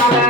galera.